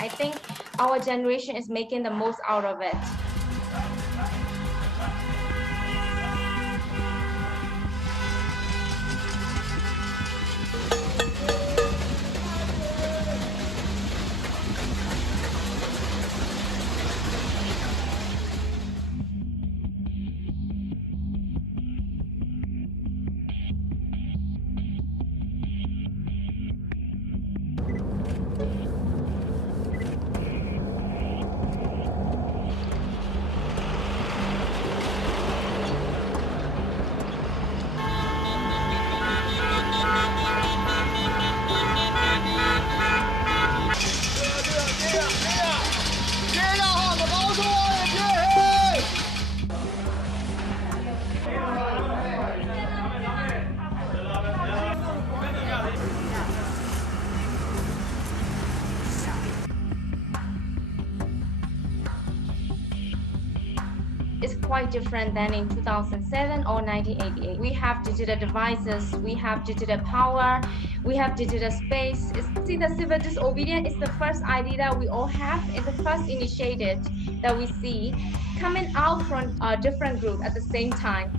I think our generation is making the most out of it. It's quite different than in 2007 or 1988. We have digital devices, we have digital power, we have digital space. See, the civil disobedience is the first idea that we all have, it's the first initiative that we see coming out from a different group at the same time.